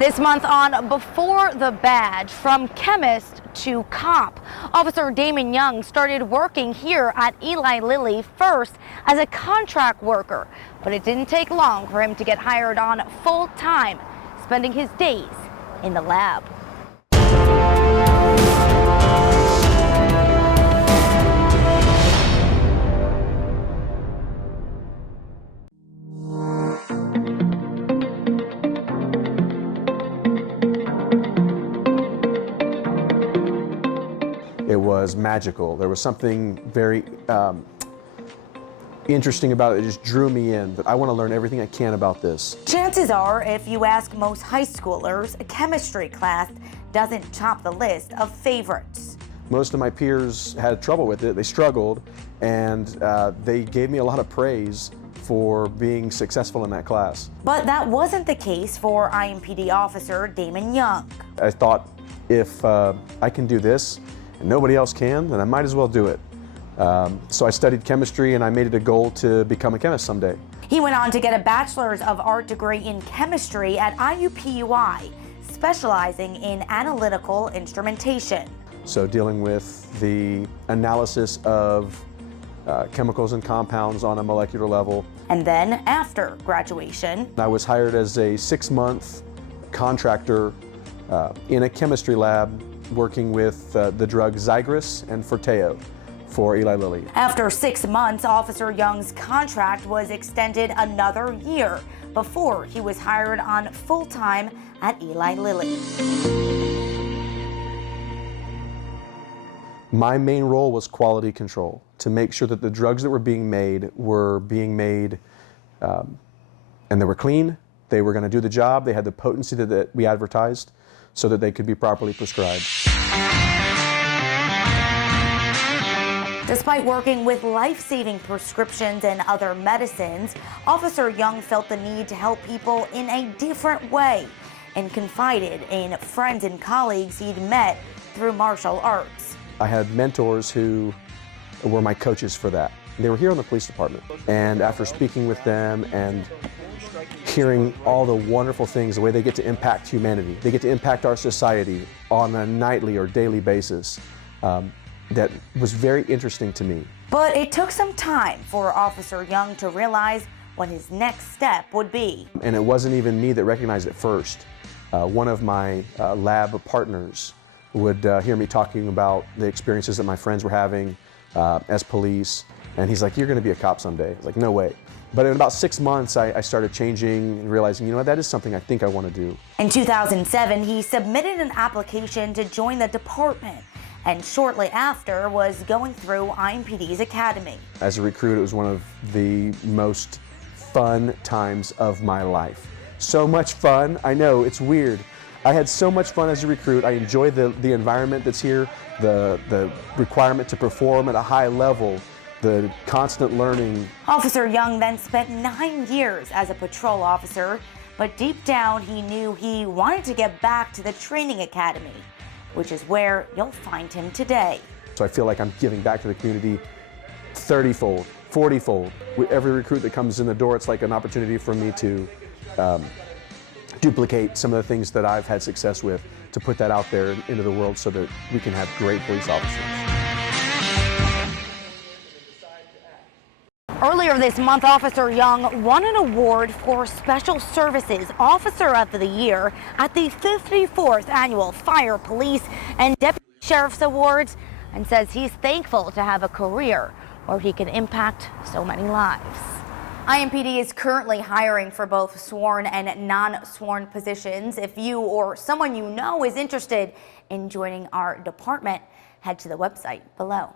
This month on Before the Badge, from chemist to cop, Officer Damon Young started working here at Eli Lilly first as a contract worker, but it didn't take long for him to get hired on full-time, spending his days in the lab. It was magical. There was something very interesting about it. It just drew me in, that I want to learn everything I can about this. Chances are, if you ask most high schoolers, a chemistry class doesn't top the list of favorites. Most of my peers had trouble with it. They struggled, and they gave me a lot of praise for being successful in that class. But that wasn't the case for IMPD officer Damon Young. I thought, if I can do this, and nobody else can, then I might as well do it. So I studied chemistry, and I made it a goal to become a chemist someday. He went on to get a Bachelor's of Art degree in chemistry at IUPUI, specializing in analytical instrumentation. So dealing with the analysis of chemicals and compounds on a molecular level. And then after graduation, I was hired as a 6-month contractor in a chemistry lab working with the drugs Zygris and Forteo for Eli Lilly. After 6 months, Officer Young's contract was extended another year before he was hired on full-time at Eli Lilly. My main role was quality control, to make sure that the drugs that were being made and they were clean, they were going to do the job, they had the potency that we advertised, so that they could be properly prescribed. Despite working with life-saving prescriptions and other medicines, Officer Young felt the need to help people in a different way and confided in friends and colleagues he'd met through martial arts. I had mentors who were my coaches for that. They were here in the police department, and after speaking with them and hearing all the wonderful things, the way they get to impact humanity, they get to impact our society on a nightly or daily basis, that was very interesting to me. But it took some time for Officer Young to realize what his next step would be. And it wasn't even me that recognized it first. One of my lab partners would hear me talking about the experiences that my friends were having as police, and he's like, "You're going to be a cop someday." I was like, "No way." But in about 6 months, I started changing and realizing, you know what, that is something I think I want to do. In 2007, he submitted an application to join the department, and shortly after was going through IMPD's academy. As a recruit, it was one of the most fun times of my life. So much fun. I know, it's weird. I had so much fun as a recruit. I enjoyed the environment that's here, the requirement to perform at a high level, the constant learning. Officer Young then spent 9 years as a patrol officer, but deep down he knew he wanted to get back to the training academy, which is where you'll find him today. So I feel like I'm giving back to the community 30-fold, 40-fold. With every recruit that comes in the door, it's like an opportunity for me to duplicate some of the things that I've had success with, to put that out there into the world so that we can have great police officers. Earlier this month, Officer Young won an award for Special Services Officer of the Year at the 54th Annual Fire, Police, and Deputy Sheriff's Awards, and says he's thankful to have a career where he can impact so many lives. IMPD is currently hiring for both sworn and non-sworn positions. If you or someone you know is interested in joining our department, head to the website below.